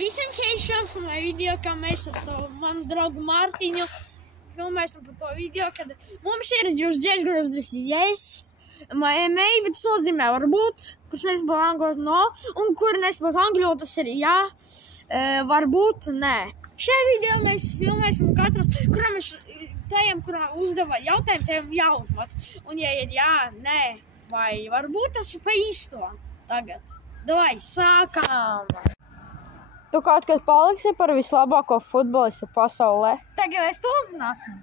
Visiem ķēšiem filmēju video, kā mēs ar savu manu draugu Mārtiņu filmēsim par to video, kad mums ir jūs diezgan uzrakstījis. Maybe tas nozīmē varbūt, kurš nesaprot angļu no, un kuri nesaprot angļu, tas ir jā, varbūt nē. Šajā video mēs filmēsim katru, kuram mēs tajam, kurām uzdeva jautājumu, tajam jāuzmat. Un ja ir jā, nē, vai varbūt tas ir pa īsto tagad. Davai, sākām! Tu kaut kad paliksi par vislabāko futbolistu pasaulē? Tagad mēs to uzzināsim.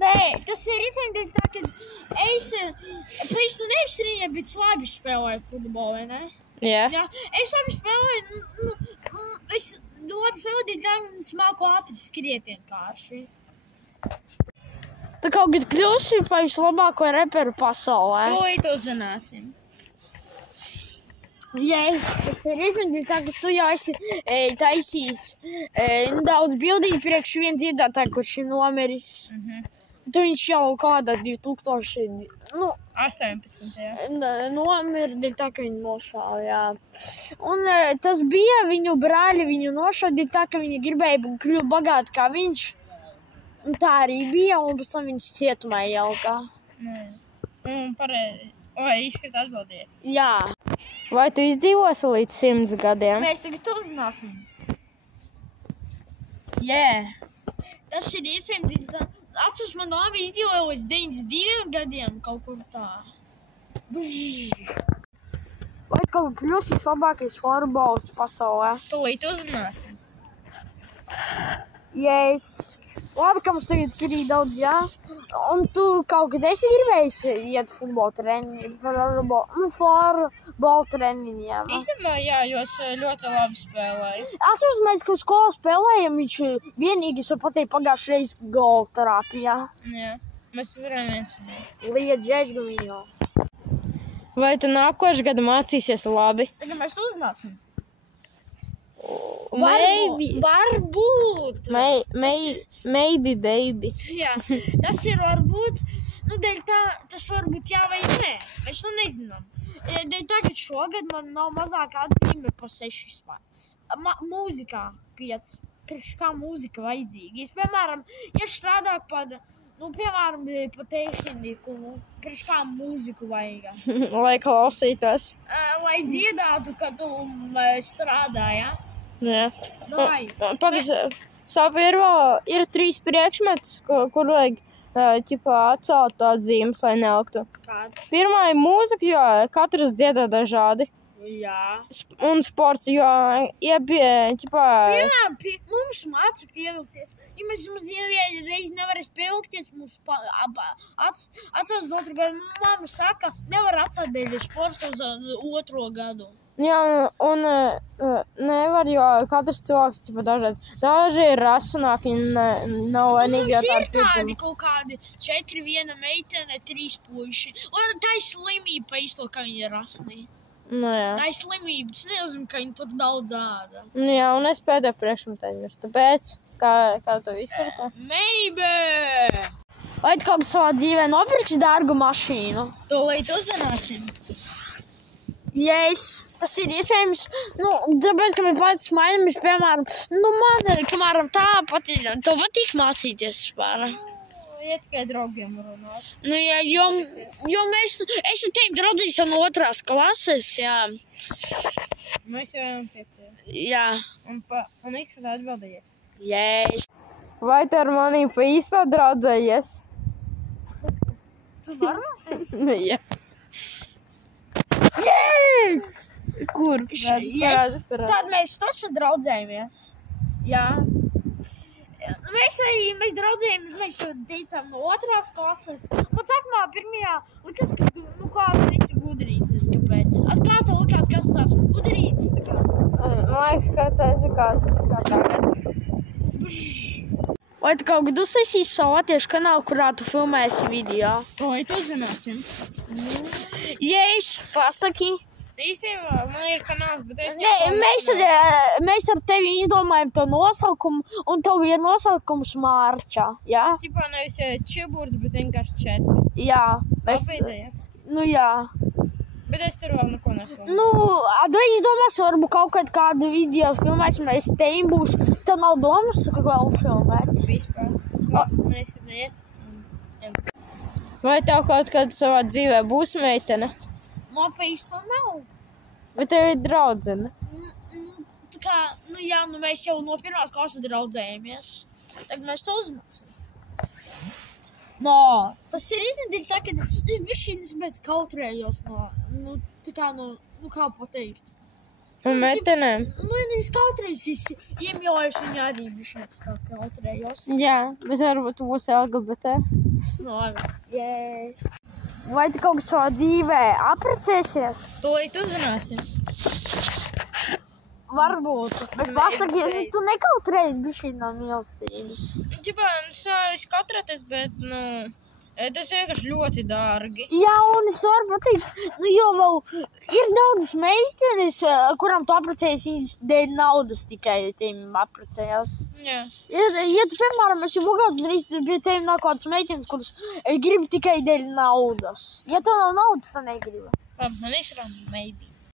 Nē, tas ir referenti tā, ka es tu neesi viņa, bet labi spēlēju futbolu, vai ne? Jā. Jā, es labi spēlēju, es labi spēlēju, tā es māku ātri skriet vienkārši. Tu kaut kad kļūsi par vislabāko reperu pasaulē? To uzzināsim. Yes, tas ir referenti tā, ka tu jau esi taisījis daudz bildīt priekš vienu dziedātāju, kurš ir nomiris. Tu viņš jau kādā 2018. Nomira dēļ tā, ka viņu nošāva, jā. Un tas bija viņu brāļi, viņu nošāva dēļ tā, ka viņi gribēja kļūt bagāti kā viņš. Un tā arī bija, un pēc tam viņš cietumā ielika. Izskatās atbildies. Jā. Vai tu izdzīvosi līdz 100 gadiem? Mēs tagad to uzzināsim. Jā. Tas ir iespējams. Atceros, man labi izdzīvoja līdz 92 gadiem kaut kur tā. Vai tu kaut kļūsi vislabākais florbolists pasaulē? Tūlīt uzzināsim. Yes. Labi, ka mums tagad ir daudz, jā. Un tu kaut kad esi gribējis iet futbola treniņiem, florbolu treniņiem? Īstenībā, jā, jo es ļoti labi spēlēju. Atceros, mēs, kad skolā spēlējam, viņš vienīgais var pateikt pagājušajā reizē gola terapijā. Jā, mēs varējām viens. Liet džēždu viņu. Vai tu nākošu gadu mācīsies labi? Tagad mēs uzzināsim. Varbūt. Maybe, baby. Jā, tas ir varbūt. Dēļ tā, tas varbūt jā vai nē. Mēs to nezinām. Dēļ tagad šogad man nav mazākā atzīme pa 6 vispār. Mūzikā 5. Priekš kā mūzika vajadzīga. Es, piemēram, ja strādāju piemēram, pa tehniku, priekš kā mūziku vajag. Lai klausītos. Lai dziedātu, kad tu strādā, jā? Jā. Davai. Ir 3 priekšmetus, kur vajag atcelt atzīmes, lai neliktu. Kāds? Pirmā ir mūzika, jo katrs dziedā dažādi. Jā. Un sports, jo Piemēram, mums māca pievilkties. Ja mēs reiz nevarēs pievilkties, mums atcelt uz otru gadu. Mamma saka, nevar atcelt dēļ sporta uz otro gadu. Jā, un nevar, jo katrs cilvēks dažāds. Daži ir rasunāki, nav vainīgi, jo tā ir kādi kaut kādi 4, 1 meitene, 3 puiši. Un tā ir slimība pa īsto, ka viņi ir rasnī. Nu, jā. Tā ir slimība, tas nezinu, ka viņi tur daudz āda. Nu, jā, un es pēdējo priekšmetu aizmirstu. Tāpēc, kā tu izturēji? Maybe! Vai tu kaut kā savā dzīvē nopirksi dārgu mašīnu? Tūlīt uzzināsim. Yes. Tas ir iespējams, tāpēc, ka mēs pats mainamies, piemēram, man, tā patīk, tev patīk mācīties vispār. Ja tikai draugiem runāt. Jā, jo es ar tiem draudījos jau no 2. klases, jā. Mēs jau ejam 5. Jā. Un izskatā atbildējies. Yes. Vai tu ar mani pa īstā draudzējies? Tu varmāsies? Jā. Yes! Kur? Yes. Tad mēs taču draudzējamies. Jā. Mēs draudzējamies, mēs teicām no 2. klases. Man sākumā pirmajā likās, ka kāda esi gudrītis, kāpēc? Kā tev likās, kas es esmu gudrītis? Man liekas, ka tas ir kā tagad. Vai tu kaut kad uztaisīsi savu latviešu kanālu, kurā tu filmēsi video? Lai tu uzzināsim. Yes, pasaki. Īstenībā man ir kanāls, bet es mēs ar tevi izdomājam to nosaukumu, un tev bija nosaukums Mārča, jā? Tipā nevis čeburts, bet vienkārši 4. Jā. Apbeidējies. Jā. Bet es tur vēl neko nesmu. Nu, tu izdomās, varbūt kaut kādu video filmēsim, es teim būšu. Tev nav domas, ka vēl filmēt? Vispār. Man izskaties. Vai tev kaut kādā savā dzīvē būs meitene? Man pa īsto nav. Bet tev ir draudzene? Tā kā, jā, mēs jau no pirmās klases draudzējamies. Tad mēs to uzzināsim. Tas ir iznedēļ tā, ka es bišķiņas pēc kautrējos kā pateikt. Un meitenēm? Es kautrējos, iemjojuši viņa arī bišķiņas tā kautrējos. Jā, bet varbūt tu būsi LGBT. Yes. Vai tu kaut kas savā dzīvē apprecēsies? Tūlīt uzzināsim. Varbūt. Bet pasaki, tu nekautrēji bišķiņ no mīlestības. Ģipā, es kautrēties, bet, tas vienkārši ļoti dārgi. Jā, un es varu pateikt, jo vēl ir daudzas meitenes, kurām tu apprecējies, viņas dēļ naudas tikai tiem apprecējās. Jā. Ja tu, piemēram, esi bagāts, tad pie tev nav kādas meitenes, kuras grib tikai dēļ naudas. Ja tev nav naudas, tad negribi. Man izrāda, maybe.